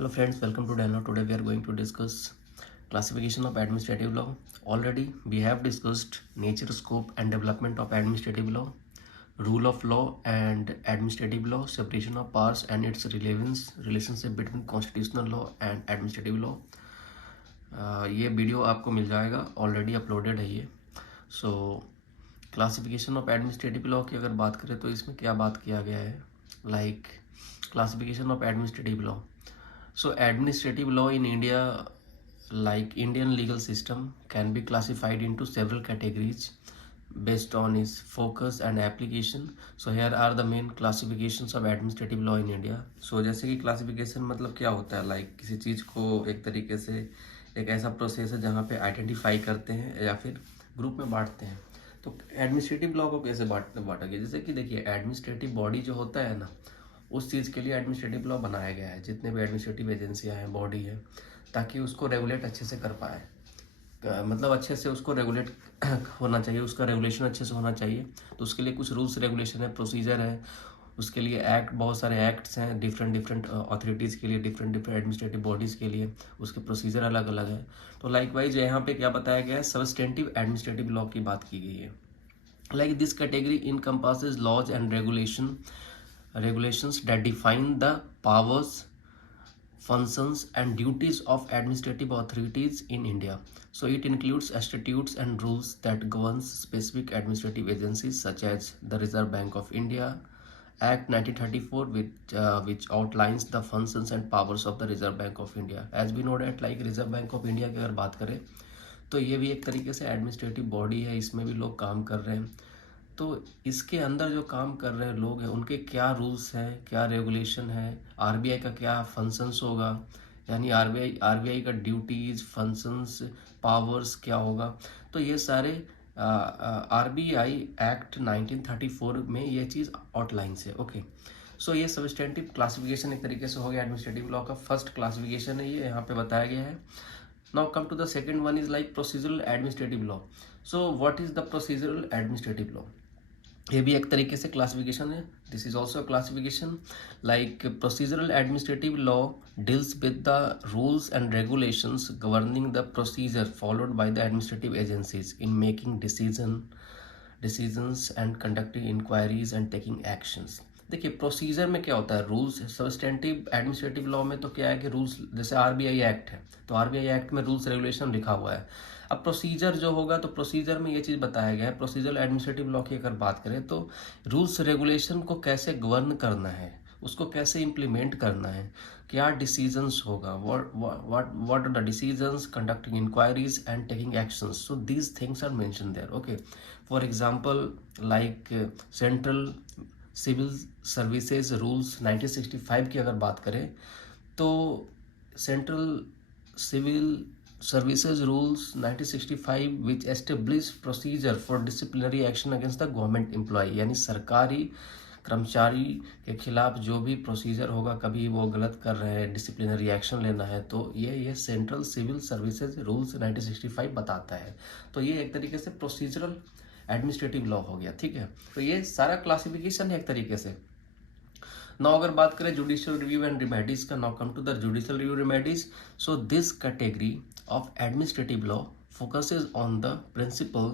Hello friends, welcome to Dano. Today we are going to discuss classification of administrative law. Already we have discussed nature, scope and development of administrative law, rule of law and administrative law, separation of powers and its relationship between constitutional law and administrative law. ये video आपको मिल जाएगा, already uploaded है ये. सो classification of administrative law की अगर बात करें तो इसमें क्या बात किया गया है, like classification of administrative law. So administrative law in India, like Indian legal system, can be classified into several categories based on its focus and application. So here are the main classifications of administrative law in India. So जैसे कि classification मतलब क्या होता है, like किसी चीज़ को एक तरीके से एक ऐसा प्रोसेस है जहाँ पे आइडेंटिफाई करते हैं या फिर ग्रुप में बांटते हैं. तो एडमिनिस्ट्रेटिव लॉ को कैसे बांटा गया, जैसे कि देखिए एडमिनिस्ट्रेटिव बॉडी जो होता है ना, उस चीज़ के लिए एडमिनिस्ट्रेटिव लॉ बनाया गया है, जितने भी एडमिनिस्ट्रेटिव एजेंसियां हैं, बॉडी है, ताकि उसको रेगुलेट अच्छे से कर पाए. मतलब अच्छे से उसको रेगुलेट होना चाहिए, उसका रेगुलेशन अच्छे से होना चाहिए. तो उसके लिए कुछ रूल्स रेगुलेशन है, प्रोसीजर है, उसके लिए एक्ट, बहुत सारे एक्ट्स हैं डिफरेंट अथॉरिटीज़ के लिए, डिफरेंट एडमिनिस्ट्रेटिव बॉडीज़ के लिए उसके प्रोसीजर अलग अलग है. तो लाइकवाइज यहाँ पे क्या बताया गया है, सबस्टेंटिव एडमिनिस्ट्रेटिव लॉ की बात की गई है. Like this category encompasses laws and regulations that define the powers, functions and duties of administrative authorities in India. So it includes statutes and rules that governs specific administrative agencies such as the Reserve Bank of India Act 1934, which outlines the functions and powers of the Reserve Bank of India. As we know that like Reserve Bank of India की अगर बात करें तो ये भी एक तरीके से एडमिनिस्ट्रेटिव बॉडी है, इसमें भी लोग काम कर रहे हैं. तो इसके अंदर जो काम कर रहे लोग हैं उनके क्या रूल्स हैं, क्या रेगुलेशन है, आरबीआई का क्या फंक्शंस होगा, यानी आरबीआई का ड्यूटीज, फंक्शंस, पावर्स क्या होगा. तो ये सारे आरबीआई एक्ट 1934 में ये चीज़ आउटलाइंस है. ओके, सो ये सबस्टेंटिव क्लासिफिकेशन एक तरीके से हो गया. एडमिनिस्ट्रेटिव लॉ का फर्स्ट क्लासिफिकेशन है, ये यहाँ पे बताया गया है. Now come to the second one is like procedural administrative law. So what is the procedural administrative law, ये भी एक तरीके से क्लासिफिकेशन है. This is also classification. Like procedural administrative law deals with the rules and regulations governing the procedure followed by the administrative agencies in making decisions and conducting inquiries and taking actions. देखिए procedure में क्या होता है, rules. Substantive administrative law में तो क्या है कि रूल्स, जैसे आरबीआई एक्ट है तो आरबीआई एक्ट में रूल्स रेगुलेशन लिखा हुआ है. अब प्रोसीजर जो होगा तो प्रोसीजर में ये चीज़ बताया गया है. प्रोसीजरल एडमिनिस्ट्रेटिव लॉ की अगर बात करें तो रूल्स रेगुलेशन को कैसे गवर्न करना है, उसको कैसे इम्प्लीमेंट करना है, क्या डिसीजंस होगा, what are the decisions, conducting inquiries and taking actions. So these things are mention there. Okay, for example like central civil services rules 1965 की अगर बात करें तो central civil Services Rules 1965 which establish procedure for disciplinary action against the government employee, यानी सरकारी कर्मचारी के खिलाफ जो भी प्रोसीजर होगा, कभी वो गलत कर रहे हैं, डिसिप्लिनरी एक्शन लेना है, तो ये सेंट्रल सिविल सर्विसेज रूल्स 1965 बताता है. तो ये एक तरीके से प्रोसीजरल एडमिनिस्ट्रेटिव लॉ हो गया. ठीक है, तो ये सारा क्लासिफिकेशन है एक तरीके से. नाउ अगर बात करें जुडिशियल रिव्यू एंड रिमेडीज का, now come to the judicial review remedies. So this category of administrative law focuses on the principle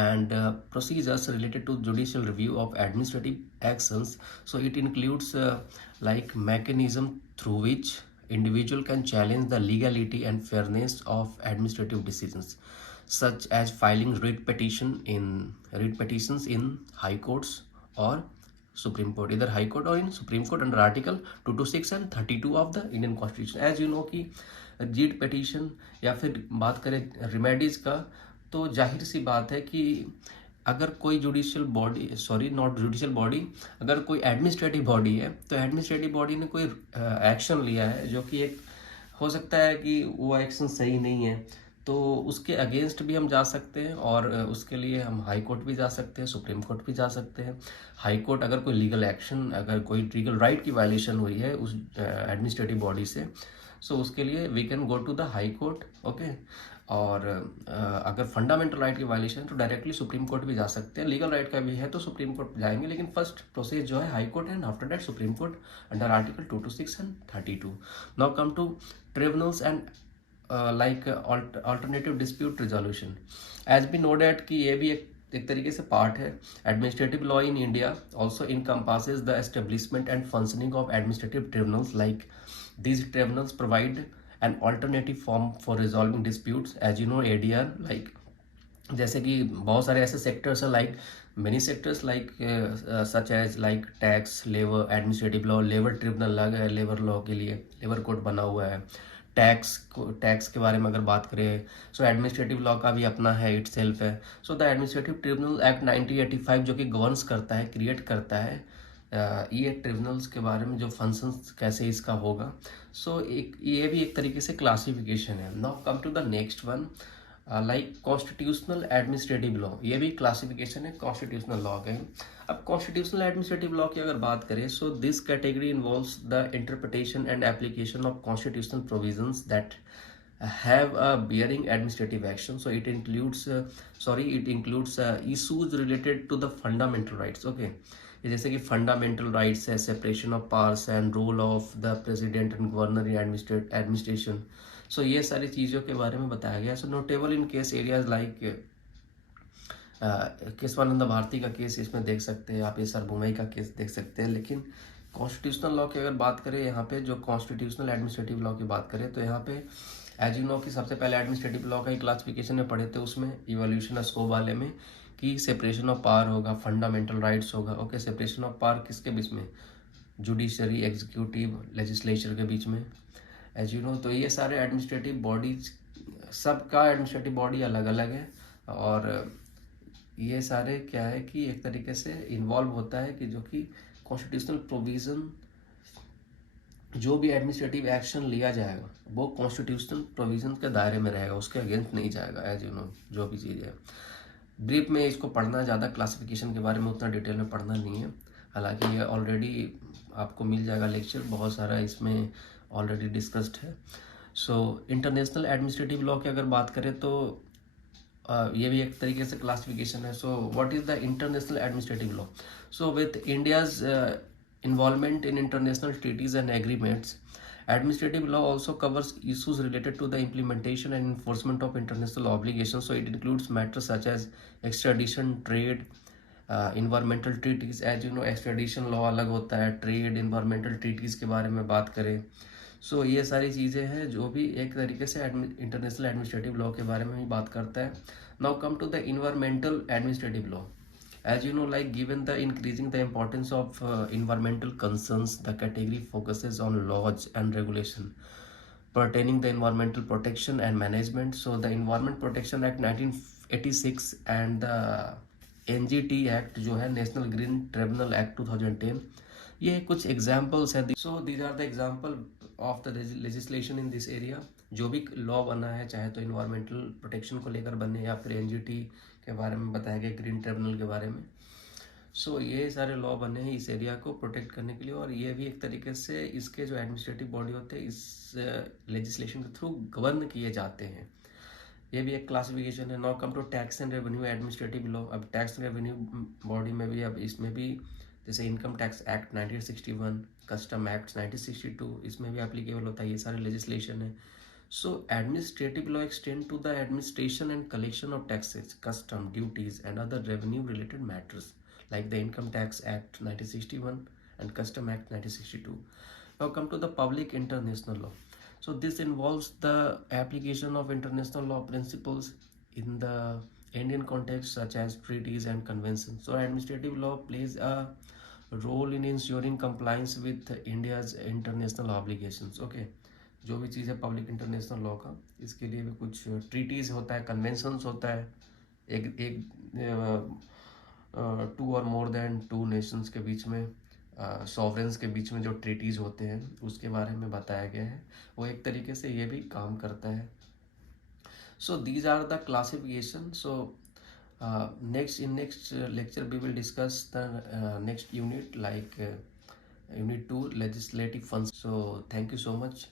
and procedures related to judicial review of administrative actions. So it includes like mechanism through which individual can challenge the legality and fairness of administrative decisions, such as filing writ petitions in high courts or Supreme Court, either High Court or in Supreme Court under Article 226 and 32 of the Indian Constitution. As you know कि जीट petition या फिर बात करें remedies का, तो जाहिर सी बात है कि अगर कोई judicial body, sorry not judicial body, अगर कोई एडमिनिस्ट्रेटिव बॉडी है तो एडमिनिस्ट्रेटिव बॉडी ने कोई एक्शन लिया है जो कि एक हो सकता है कि वो एक्शन सही नहीं है, तो उसके अगेंस्ट भी हम जा सकते हैं, और उसके लिए हम हाई कोर्ट भी जा सकते हैं, सुप्रीम कोर्ट भी जा सकते हैं। हाई कोर्ट अगर कोई लीगल एक्शन, अगर कोई लीगल राइट की वायलेशन हुई है उस एडमिनिस्ट्रेटिव बॉडी से, सो उसके लिए we can go to the high court, okay. और अगर फंडामेंटल राइट की वायलेशन है तो डायरेक्टली सुप्रीम कोर्ट भी जा सकते हैं। लीगल राइट का भी है तो सुप्रीम कोर्ट जाएंगे, लेकिन फर्स्ट प्रोसेस जो है high court and after that supreme court under article 226 and 32। Now come to tribunals and like alternative dispute resolution. As we know that कि ये भी एक तरीके से पार्ट है। Administrative law in India also encompasses the establishment and functioning of administrative tribunals, like these tribunals provide an alternative form for resolving disputes, as you know ADR, like जैसे कि बहुत सारे ऐसे सेक्टर्स हैं, like many sectors like such as like tax, labour, administrative law, labour tribunal लगा है labour law के लिए, लेबर कोर्ट बना हुआ है। टैक्स के बारे में अगर बात करें, सो एडमिनिस्ट्रेटिव लॉ का भी अपना है, इट सेल्फ है। So the administrative tribunal act 1985 जो कि गवर्न्स करता है, क्रिएट करता है ये ट्रिब्यूनल्स के बारे में, जो फंक्शंस कैसे इसका होगा। सो एक ये भी एक तरीके से क्लासिफिकेशन है। Now come to the next one, like constitutional administrative law, ये भी क्लासिफिकेशन है कॉन्स्टिट्यूशनल लॉ का। अब कॉन्स्टिट्यूशनल एडमिनिस्ट्रेटिव लॉ की अगर बात करें, सो this category involves the interpretation and application of constitutional provisions that have a bearing administrative action, so it includes issues related to the fundamental rights, okay। ये जैसे कि fundamental rights है, separation of powers and role of the president and governor in administration. So ये सारी चीज़ों के बारे में बताया गया। So notable in case areas like Kesavananda Bharati का केस इसमें देख सकते हैं आप, ये सर बुमई का केस देख सकते हैं। लेकिन कॉन्स्टिट्यूशनल लॉ की अगर बात करें, यहाँ पे जो कॉन्स्टिट्यूशनल एडमिनिस्ट्रेटिव लॉ की बात करें, तो यहाँ पे एज यू नो कि सबसे पहले एडमिनिस्ट्रेटिव लॉ का ही क्लासिफिकेशन में पढ़े थे, उसमें इवोल्यूशन स्कोप वाले में कि सेपरेशन ऑफ पावर होगा, फंडामेंटल राइट्स होगा, ओके। सेपरेशन ऑफ पावर किसके बीच में? जुडिशरी, एग्जीक्यूटिव, लेजिस्लेचर के बीच में, एज यू नो। तो ये सारे एडमिनिस्ट्रेटिव बॉडीज, सबका एडमिनिस्ट्रेटिव बॉडी अलग अलग है, और ये सारे क्या है कि एक तरीके से इन्वॉल्व होता है कि जो कि कॉन्स्टिट्यूशनल प्रोविज़न, जो भी एडमिनिस्ट्रेटिव एक्शन लिया जाएगा वो कॉन्स्टिट्यूशनल प्रोविजन के दायरे में रहेगा, उसके अगेंस्ट नहीं जाएगा, एज यू नो। जो भी चीज़ है ब्रीफ में इसको पढ़ना, ज़्यादा क्लासिफिकेशन के बारे में उतना डिटेल में पढ़ना नहीं है। हालांकि ये ऑलरेडी आपको मिल जाएगा लेक्चर, बहुत सारा इसमें ऑलरेडी डिस्कस्ड है। सो इंटरनेशनल एडमिनिस्ट्रेटिव लॉ की अगर बात करें तो ये भी एक तरीके से क्लासिफिकेशन है। So what is the international administrative law? So with India's involvement in international treaties and agreements, administrative law also covers issues related to the implementation and enforcement of international obligations. So it includes matters such as extradition, trade, environmental treaties। as you know extradition law अलग होता है, trade, environmental treaties के बारे में बात करें, सो ये सारी चीज़ें हैं जो भी एक तरीके से इंटरनेशनल एडमिनिस्ट्रेटिव लॉ के बारे में ही बात करता है। Now come to the environmental administrative law. As you know, like given the increasing the importance of environmental concerns, the category focuses on laws and regulation pertaining the environmental protection and management. So the Environment Protection Act 1986 and the NGT Act जो है National Green Tribunal Act 2010, ये कुछ examples हैं। So these are the example of the legislation in this area. जो भी law बना है, चाहे तो इन्वायरमेंटल प्रोटेक्शन को लेकर बने या फिर एनजीटी के बारे में बताया गया, ग्रीन ट्रिब्यूनल के बारे में। सो ये सारे लॉ बने हैं इस एरिया को प्रोटेक्ट करने के लिए, और ये भी एक तरीके से इसके जो एडमिनिस्ट्रेटिव बॉडी होते हैं इस लेजिस्लेशन के थ्रू गवर्न किए जाते हैं। ये भी एक क्लासिफिकेशन है। Now come to tax and revenue administrative law. अब टैक्स रेवेन्यू बॉडी में भी, अब इसमें भी जैसे income tax act 1961, custom act 1962, इसमें भी एप्लीकेबल होता है, ये सारे लेजिस्लेशन है। So administrative law extend to the administration and collection of taxes, custom duties and other revenue related matters like the Income Tax Act 1961 and Custom Act 1962. Now come to the public international law. So this involves the application of international law principles in the Indian context such as treaties and conventions. So administrative law plays a role in ensuring compliance with India's international obligations, okay। जो भी चीज़ है public international law का, इसके लिए भी कुछ treaties होता है, कन्वेंशंस होता है, एक टू और मोर देन टू नेशंस के बीच में, सॉवरेंस के बीच में जो ट्रीटीज़ होते हैं उसके बारे में बताया गया है। वो एक तरीके से ये भी काम करता है। So these are the classification. So next lecture we will discuss the next unit, like unit 2, legislative functions. So thank you so much.